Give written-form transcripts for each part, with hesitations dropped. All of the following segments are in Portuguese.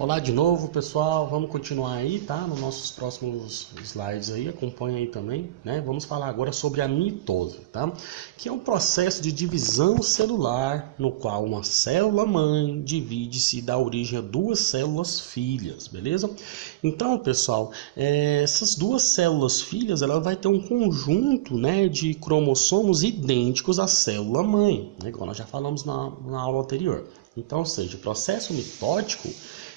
Olá de novo, pessoal, vamos continuar aí, tá? Nos nossos próximos slides aí, acompanha aí também, né? Vamos falar agora sobre a mitose, tá? Que é um processo de divisão celular no qual uma célula mãe divide-se e dá origem a duas células filhas, beleza? Então, pessoal, essas duas células filhas, ela vai ter um conjunto, né, de cromossomos idênticos à célula mãe, né? Igual nós já falamos na aula anterior. Então, ou seja, o processo mitótico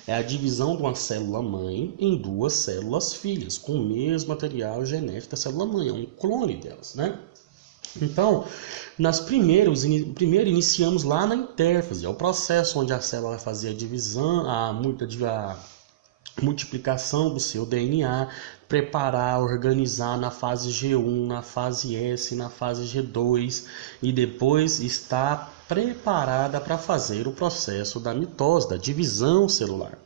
é a divisão de uma célula-mãe em duas células filhas, com o mesmo material genético da célula-mãe, é um clone delas, né? Então, primeiro iniciamos lá na intérfase, é o processo onde a célula vai fazer a divisão, a multiplicação do seu DNA, preparar, organizar na fase G1, na fase S, na fase G2 e depois está preparada para fazer o processo da mitose, da divisão celular.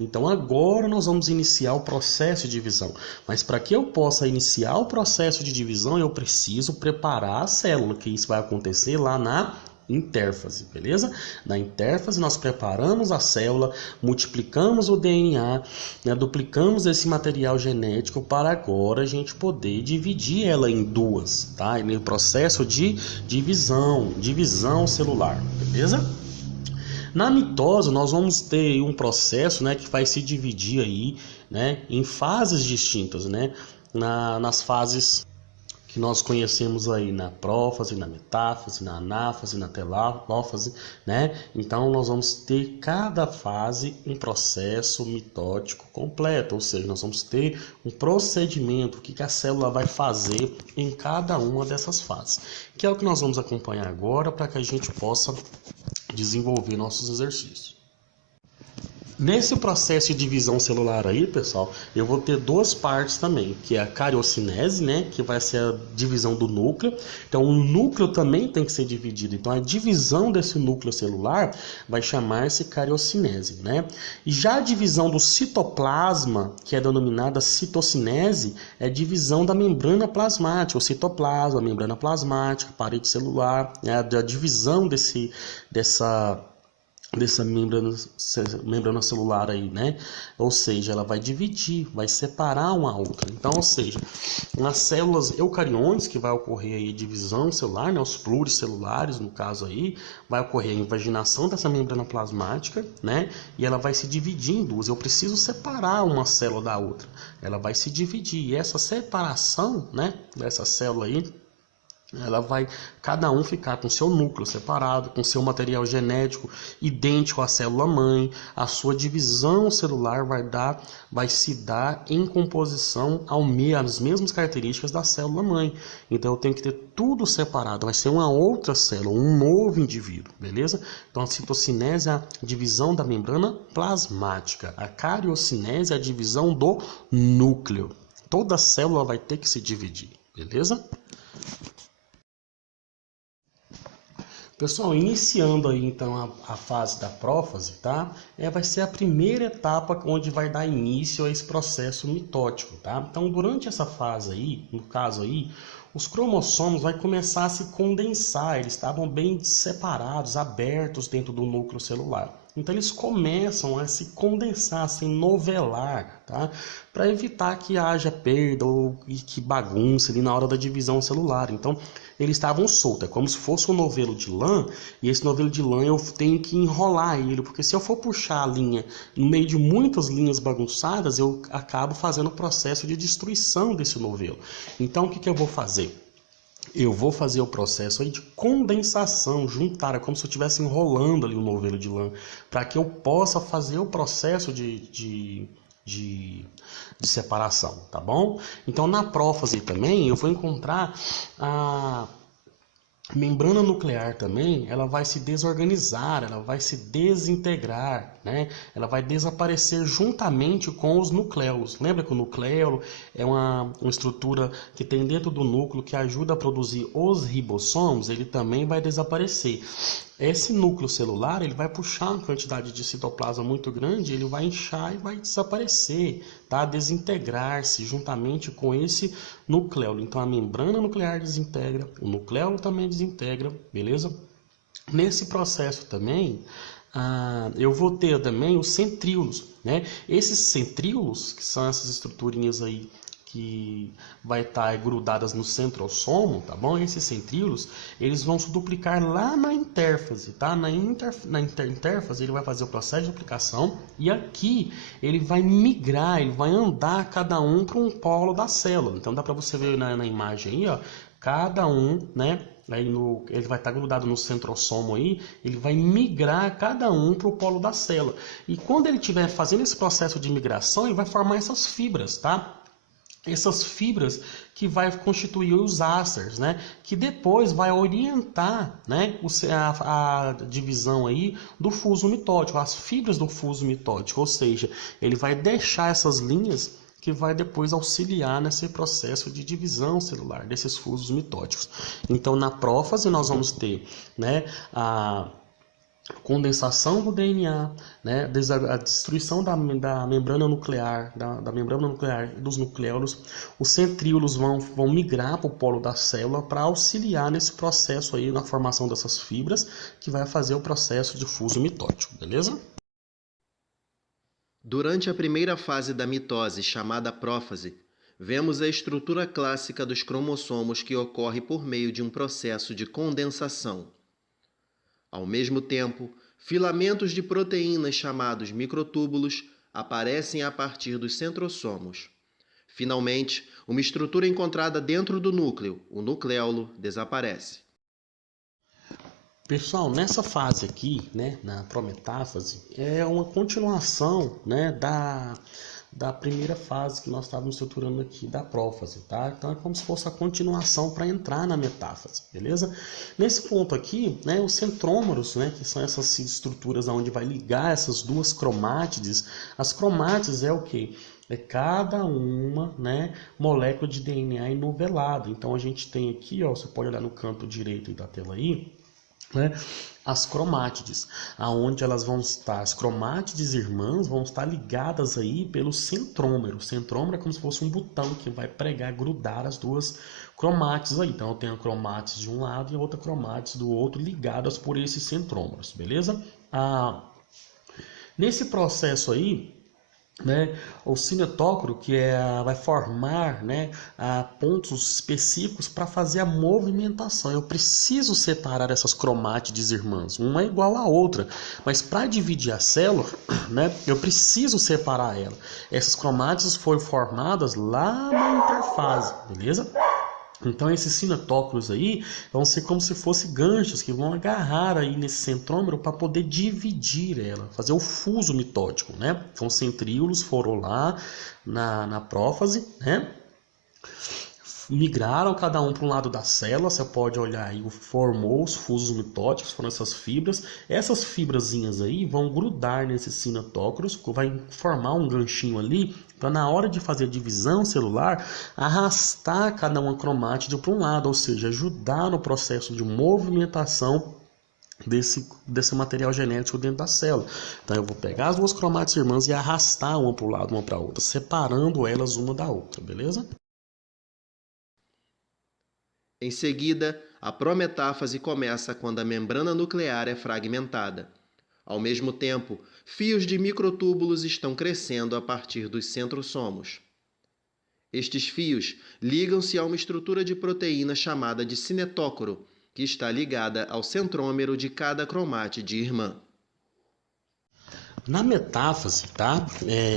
Então agora nós vamos iniciar o processo de divisão, mas para que eu possa iniciar o processo de divisão eu preciso preparar a célula, que isso vai acontecer lá na intérfase, beleza? Na intérfase nós preparamos a célula, multiplicamos o DNA, né, duplicamos esse material genético para agora a gente poder dividir ela em duas, tá? E no processo de divisão celular, beleza? Na mitose nós vamos ter um processo, né, que vai se dividir aí, né, em fases distintas, né? Nas fases que nós conhecemos aí na prófase, na metáfase, na anáfase, na telófase, né? Então nós vamos ter cada fase um processo mitótico completo, ou seja, nós vamos ter um procedimento, o que a célula vai fazer em cada uma dessas fases, que é o que nós vamos acompanhar agora para que a gente possa desenvolver nossos exercícios. Nesse processo de divisão celular aí, pessoal, eu vou ter duas partes também, que é a cariocinese, né, que vai ser a divisão do núcleo. Então, o núcleo também tem que ser dividido. Então, a divisão desse núcleo celular vai chamar-se cariocinese, né? E já a divisão do citoplasma, que é denominada citocinese, é a divisão da membrana plasmática, o citoplasma, a membrana plasmática, a parede celular, né, a divisão dessa membrana celular aí, né? Ou seja, ela vai dividir, vai separar uma outra. Então, ou seja, nas células eucariontes que vai ocorrer aí a divisão celular, né? Os pluricelulares, no caso aí, vai ocorrer a invaginação dessa membrana plasmática, né? E ela vai se dividir em duas. Eu preciso separar uma célula da outra. Ela vai se dividir. E essa separação, né, dessa célula aí, ela vai cada um ficar com seu núcleo separado, com seu material genético idêntico à célula mãe. A sua divisão celular vai se dar em composição às mesmas características da célula mãe. Então eu tenho que ter tudo separado, vai ser uma outra célula, um novo indivíduo, beleza? Então a citocinese é a divisão da membrana plasmática, a cariocinese é a divisão do núcleo. Toda célula vai ter que se dividir, beleza? Pessoal, iniciando aí então a fase da prófase, tá? Vai ser a primeira etapa onde vai dar início a esse processo mitótico, tá? Então, durante essa fase aí, no caso aí, os cromossomos vai começar a se condensar, eles estavam bem separados, abertos dentro do núcleo celular. Então eles começam a se condensar, a se novelar, tá? Para evitar que haja perda ou que bagunce ali na hora da divisão celular. Então eles estavam soltos, é como se fosse um novelo de lã, e esse novelo de lã eu tenho que enrolar ele, porque se eu for puxar a linha no meio de muitas linhas bagunçadas, eu acabo fazendo o processo de destruição desse novelo. Então o que eu vou fazer? Eu vou fazer o processo aí de condensação, juntar, é como se eu estivesse enrolando ali o novelo de lã, para que eu possa fazer o processo de separação, tá bom? Então na prófase também eu vou encontrar a membrana nuclear também, ela vai se desorganizar, ela vai se desintegrar, né? Ela vai desaparecer juntamente com os nucleus. Lembra que o nucleolo é uma estrutura que tem dentro do núcleo que ajuda a produzir os ribossomos? Ele também vai desaparecer. esse núcleo celular ele vai puxar uma quantidade de citoplasma muito grande, ele vai inchar e vai desaparecer, tá? Desintegrar-se juntamente com esse nucleolo. Então a membrana nuclear desintegra, o nucleolo também desintegra, beleza? Nesse processo também, eu vou ter também os centríolos, né? Esses centríolos, que são essas estruturinhas aí que vai estar grudadas no centrosomo, tá bom? Esses centríolos, eles vão se duplicar lá na intérfase, tá? Na intérfase, ele vai fazer o processo de duplicação e aqui ele vai migrar, ele vai andar cada um para um polo da célula. Então dá para você ver na imagem aí, ó, cada um, né? Aí ele vai estar grudado no centrosomo aí, ele vai migrar cada um para o polo da célula. E quando ele estiver fazendo esse processo de migração, ele vai formar essas fibras, tá? Essas fibras que vai constituir os ásters, né? Que depois vai orientar, né? a divisão aí do fuso mitótico, as fibras do fuso mitótico, ou seja, ele vai deixar essas linhas que vai depois auxiliar nesse processo de divisão celular desses fusos mitóticos. Então, na prófase nós vamos ter, né, a condensação do DNA, né, a destruição da membrana nuclear, da membrana nuclear e dos nucleolos. Os centríolos vão migrar para o polo da célula para auxiliar nesse processo aí na formação dessas fibras que vai fazer o processo de fuso mitótico, beleza? Durante a primeira fase da mitose, chamada prófase, vemos a estrutura clássica dos cromossomos que ocorre por meio de um processo de condensação. Ao mesmo tempo, filamentos de proteínas chamados microtúbulos aparecem a partir dos centrossomos. Finalmente, uma estrutura encontrada dentro do núcleo, o nucleolo, desaparece. Pessoal, nessa fase aqui, né, na prometáfase, é uma continuação, né, da primeira fase que nós estávamos estruturando aqui, da prófase, tá? Então é como se fosse a continuação para entrar na metáfase, beleza? Nesse ponto aqui, né, os centrômeros, né, que são essas estruturas onde vai ligar essas duas cromátides. As cromátides é o quê? É cada uma, né, molécula de DNA enovelado. Então a gente tem aqui, ó, você pode olhar no canto direito da tela aí, né, as cromátides, aonde elas vão estar, as cromátides irmãs vão estar ligadas aí pelo centrômero. O centrômero é como se fosse um botão que vai pregar, grudar as duas cromátides aí. Então eu tenho a cromátides de um lado e a outra cromátides do outro, ligadas por esses centrômeros, beleza? Nesse processo aí, né, o cinetócoro que vai formar, né, pontos específicos para fazer a movimentação. Eu preciso separar essas cromátides irmãs, uma é igual à outra, mas para dividir a célula, né, eu preciso separar ela. Essas cromátides foram formadas lá na interfase, beleza? Então esses cinetócoros aí vão ser como se fossem ganchos que vão agarrar aí nesse centrômero para poder dividir ela, fazer o fuso mitótico, né? Então os centríolos foram lá na prófase, né? Migraram cada um para um lado da célula, você pode olhar aí, formou os fusos mitóticos, foram essas fibras. Essas fibrazinhas aí vão grudar nesses cinetócoros, vai formar um ganchinho ali, para na hora de fazer a divisão celular, arrastar cada uma cromátide para um lado, ou seja, ajudar no processo de movimentação desse material genético dentro da célula. Então eu vou pegar as duas cromátides irmãs e arrastar uma para o lado, uma para a outra, separando elas uma da outra, beleza? Em seguida, a prometáfase começa quando a membrana nuclear é fragmentada. Ao mesmo tempo, fios de microtúbulos estão crescendo a partir dos centrossomos. Estes fios ligam-se a uma estrutura de proteína chamada de cinetócoro, que está ligada ao centrômero de cada cromátide irmã. Na metáfase, tá?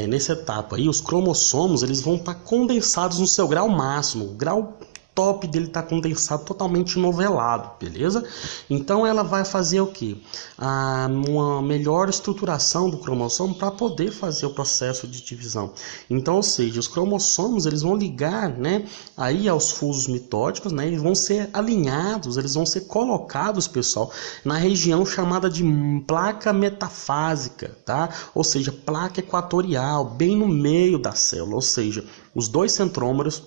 Nessa etapa aí, os cromossomos eles vão estar condensados no seu grau máximo, o grau top dele está condensado, totalmente novelado, beleza? Então ela vai fazer o que? Uma melhor estruturação do cromossomo para poder fazer o processo de divisão. Então, ou seja, os cromossomos eles vão ligar, né, aí aos fusos mitóticos, né? Eles vão ser alinhados, eles vão ser colocados, pessoal, na região chamada de placa metafásica, tá? Ou seja, placa equatorial, bem no meio da célula, ou seja, os dois centrômeros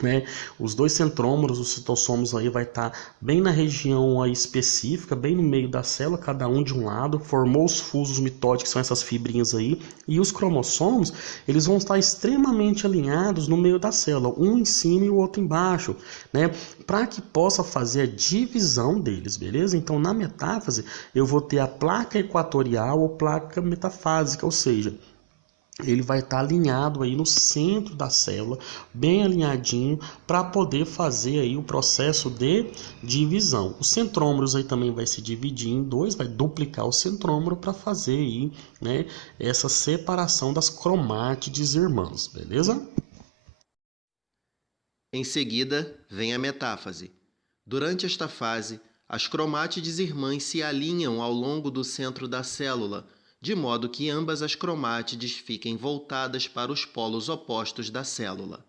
né? Os dois centrômeros, os citossomos aí vai estar bem na região aí específica, bem no meio da célula, cada um de um lado, formou os fusos mitóticos, que são essas fibrinhas aí, e os cromossomos, eles vão estar extremamente alinhados no meio da célula, um em cima e o outro embaixo, né? Para que possa fazer a divisão deles, beleza? Então, na metáfase, eu vou ter a placa equatorial ou placa metafásica, ou seja, ele vai estar alinhado aí no centro da célula, bem alinhadinho, para poder fazer aí o processo de divisão. Os centrômeros aí também vai se dividir em dois, vai duplicar o centrômero para fazer aí, né, essa separação das cromátides irmãs, beleza? Em seguida, vem a metáfase. Durante esta fase, as cromátides irmãs se alinham ao longo do centro da célula, de modo que ambas as cromátides fiquem voltadas para os polos opostos da célula.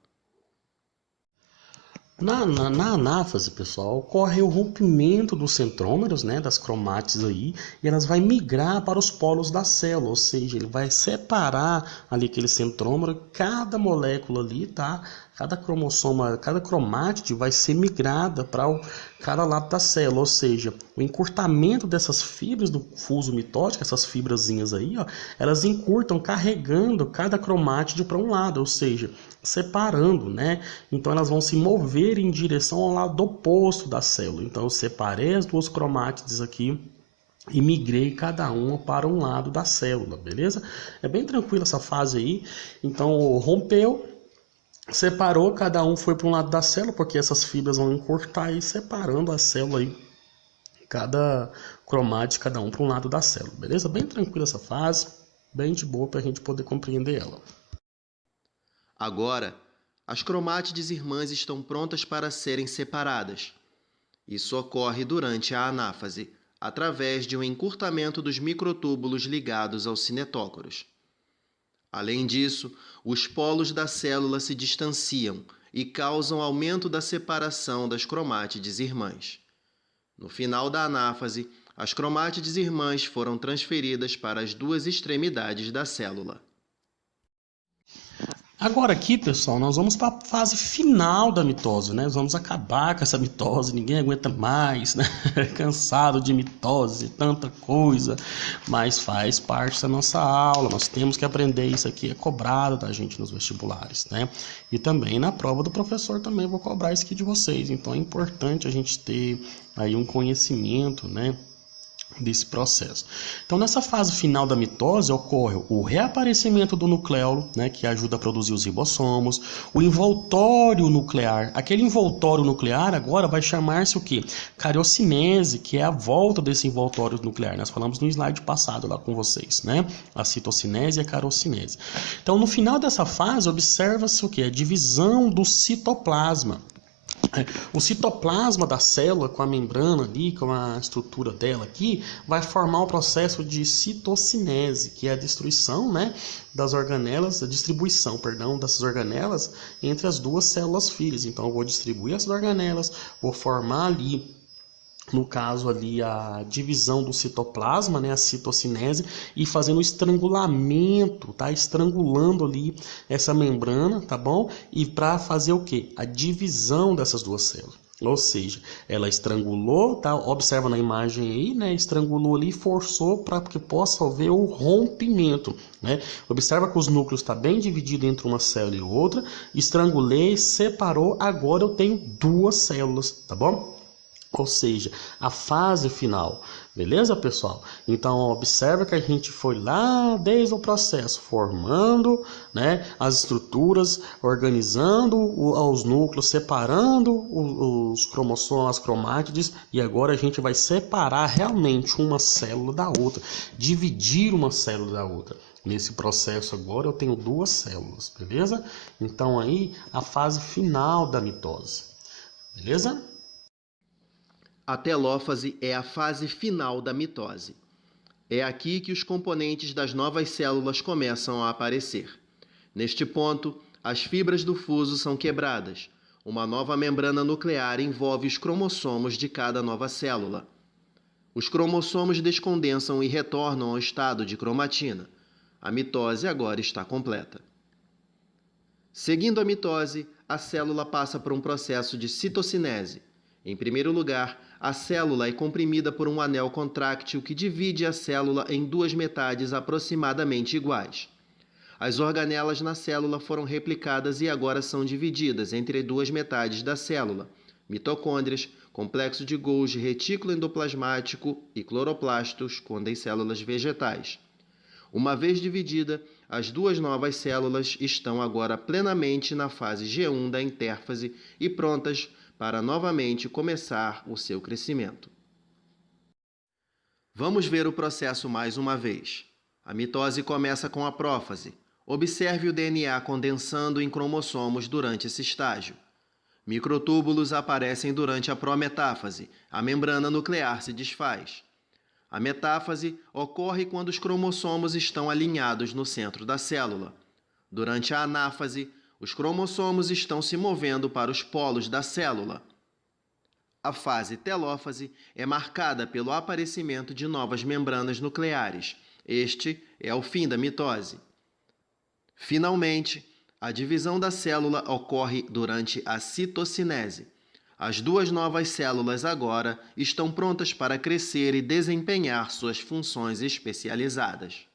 Na anáfase, pessoal, ocorre o rompimento dos centrômeros, né, das cromátides aí, e elas vão migrar para os polos da célula, ou seja, ele vai separar ali aquele centrômero, cada molécula ali, tá? Cada cromossoma, cada cromátide vai ser migrada para cada lado da célula, ou seja, o encurtamento dessas fibras do fuso mitótico, essas fibrazinhas aí, ó, elas encurtam carregando cada cromátide para um lado, ou seja, separando, né? Então elas vão se mover em direção ao lado oposto da célula. Então eu separei as duas cromátides aqui e migrei cada uma para um lado da célula, beleza? É bem tranquila essa fase aí. Então rompeu, separou, cada um foi para um lado da célula, porque essas fibras vão encurtar aí, separando a célula aí, cada cromática, cada um para um lado da célula, beleza? Bem tranquila essa fase, bem de boa para a gente poder compreender ela. Agora, as cromátides irmãs estão prontas para serem separadas. Isso ocorre durante a anáfase, através de um encurtamento dos microtúbulos ligados aos cinetócoros. Além disso, os polos da célula se distanciam e causam aumento da separação das cromátides irmãs. No final da anáfase, as cromátides irmãs foram transferidas para as duas extremidades da célula. Agora aqui, pessoal, nós vamos para a fase final da mitose, né? Nós vamos acabar com essa mitose, ninguém aguenta mais, né? Cansado de mitose, tanta coisa, mas faz parte da nossa aula, nós temos que aprender isso aqui, é cobrado da gente nos vestibulares, né? E também na prova do professor também vou cobrar isso aqui de vocês, então é importante a gente ter aí um conhecimento, né, desse processo. Então, nessa fase final da mitose, ocorre o reaparecimento do nucleolo, né, que ajuda a produzir os ribossomos, o envoltório nuclear. Aquele envoltório nuclear agora vai chamar-se o quê? Cariocinese, que é a volta desse envoltório nuclear. Nós falamos no slide passado lá com vocês, né? A citocinese e a carocinese. Então, no final dessa fase, observa-se o quê? A divisão do citoplasma. O citoplasma da célula, com a membrana ali, com a estrutura dela aqui, vai formar o processo de citocinese, que é a destruição, né, das organelas, a distribuição, perdão, dessas organelas entre as duas células filhas. Então eu vou distribuir essas organelas, vou formar ali, no caso ali, a divisão do citoplasma, né, a citocinese, e fazendo o estrangulamento, tá? Estrangulando ali essa membrana, tá bom? E para fazer o quê? A divisão dessas duas células. Ou seja, ela estrangulou, tá? Observa na imagem aí, né? Estrangulou ali e forçou para que possa haver o rompimento, né? Observa que os núcleos estão bem divididos entre uma célula e outra. Estrangulei, separou, agora eu tenho duas células, tá bom? Ou seja, a fase final, beleza, pessoal? Então, observa que a gente foi lá desde o processo, formando, né, as estruturas, organizando os núcleos, separando os cromossomos, as cromátides, e agora a gente vai separar realmente uma célula da outra, dividir uma célula da outra. Nesse processo agora eu tenho duas células, beleza? Então aí a fase final da mitose, beleza? A telófase é a fase final da mitose. É aqui que os componentes das novas células começam a aparecer. Neste ponto, as fibras do fuso são quebradas. Uma nova membrana nuclear envolve os cromossomos de cada nova célula. Os cromossomos descondensam e retornam ao estado de cromatina. A mitose agora está completa. Seguindo a mitose, a célula passa por um processo de citocinese. Em primeiro lugar, a célula é comprimida por um anel contráctil que divide a célula em duas metades aproximadamente iguais. As organelas na célula foram replicadas e agora são divididas entre duas metades da célula: mitocôndrias, complexo de Golgi, retículo endoplasmático e cloroplastos, quando em células vegetais. Uma vez dividida, as duas novas células estão agora plenamente na fase G1 da intérfase e prontas para novamente começar o seu crescimento. Vamos ver o processo mais uma vez. A mitose começa com a prófase. Observe o DNA condensando em cromossomos durante esse estágio. Microtúbulos aparecem durante a prometáfase. A membrana nuclear se desfaz. A metáfase ocorre quando os cromossomos estão alinhados no centro da célula. Durante a anáfase, os cromossomos estão se movendo para os polos da célula. A fase telófase é marcada pelo aparecimento de novas membranas nucleares. Este é o fim da mitose. Finalmente, a divisão da célula ocorre durante a citocinese. As duas novas células agora estão prontas para crescer e desempenhar suas funções especializadas.